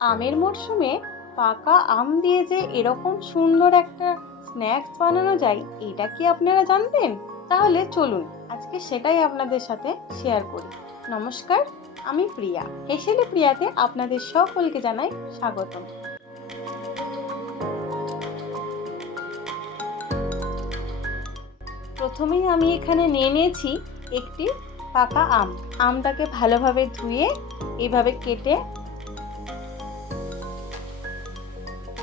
আমের মরশুমে পাকা আম দিয়ে যে এরকম সুন্দর একটা স্ন্যাক্স বানানো যায়, এটা কি আপনারা জানতেন তাহলে চলুন, আজকে সেটাই আপনাদের সাথে শেয়ার করি। নমস্কার, আমি প্রিয়া। হেসেলে প্রিয়াতে আপনাদের সকলকে জানাই স্বাগতম। প্রথমেই আমি এখানে নিয়ে নিয়েছি একটি পাকা আম। আমটাকে ভালোভাবে ধুয়ে এইভাবে কেটে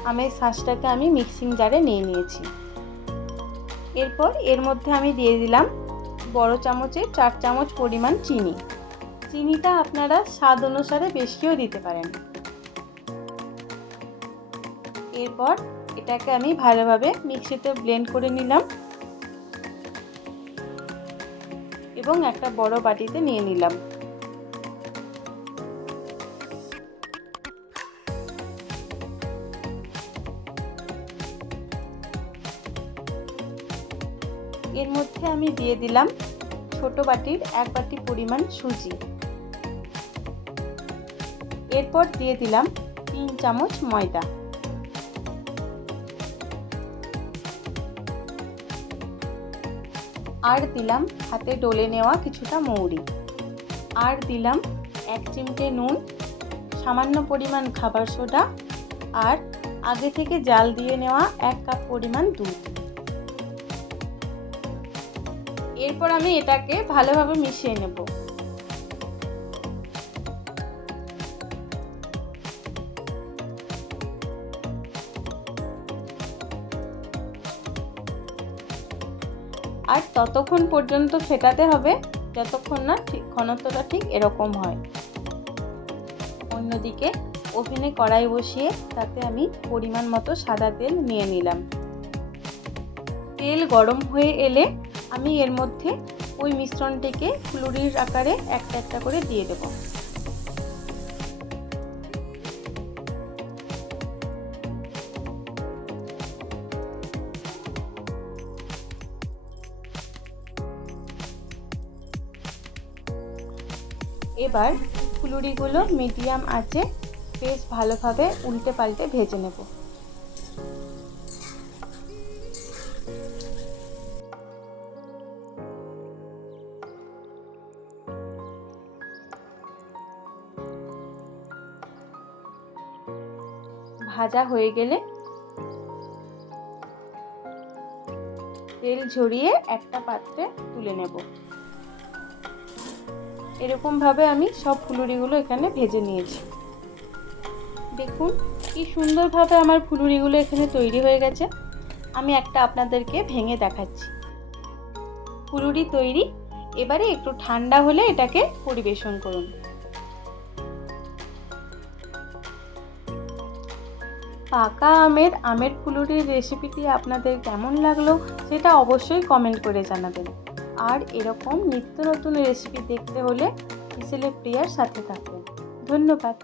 আমের শাঁসটাকে আমি মিক্সিং জারে নিয়ে নিয়েছি। এরপর এর মধ্যে আমি দিয়ে দিলাম বড় চামচে চার চামচ পরিমাণ চিনি। চিনিটা আপনারা স্বাদ অনুসারে বেশিও দিতে পারেন। এরপর এটাকে আমি ভালোভাবে মিক্সিতে ব্লেন্ড করে নিলাম। এবং একটা বড় বাটিতে নিয়ে নিলাম। এর মধ্যে আমি দিয়ে দিলাম ছোট বাটির এক বাটি পরিমাণ সুজি। এরপর দিয়ে দিলাম তিন চামচ ময়দা। আর দিলাম হাতে ডলে নেওয়া কিছুটা মৌরি। আর দিলাম এক চিমটে নুন, সামান্য পরিমাণ খাবার সোডা আর আগে থেকে জাল দিয়ে নেওয়া এক কাপ পরিমাণ দুধ। এরপর আমি এটাকে ভালোভাবে মিশিয়ে নেব। আর ততক্ষণ পর্যন্ত ফেটাতে হবে, যতক্ষণ না ঠিক ঘনত্বটা ঠিক এরকম হয়। অন্যদিকে ওভেনে কড়াই বসিয়ে তাতে আমি পরিমাণ মতো সাদা তেল নিয়ে নিলাম। তেল গরম হয়ে এলে আমি এর মধ্যে ওই মিশ্রণটিকে ফুলুরির আকারে একটা একটা করে দিয়ে দেব। এবার ফুলুরিগুলো মিডিয়াম আঁচে বেশ ভালোভাবে উল্টে পাল্টে ভেজে নেব। ভাজা হয়ে গেলে তেল ঝরিয়ে একটা পাত্রে তুলে নেব। এরকমভাবে আমি সব ফুলুরিগুলো এখানে ভেজে নিয়েছি। দেখুন কি সুন্দরভাবে আমার ফুলুরিগুলো এখানে তৈরি হয়ে গেছে। আমি একটা আপনাদেরকে ভেঙে দেখাচ্ছি। ফুলুরি তৈরি, এবারে একটু ঠান্ডা হলে এটাকে পরিবেশন করুন। পাকা আমের আমের ফুলুরির রেসিপিটি আপনাদের কেমন লাগল সেটা অবশ্যই কমেন্ট করে জানাবেন। আর এরকম নিত্য নতুন রেসিপি দেখতে হলে মিসেলে প্রিয়ার সাথে থাকবেন ধন্যবাদ।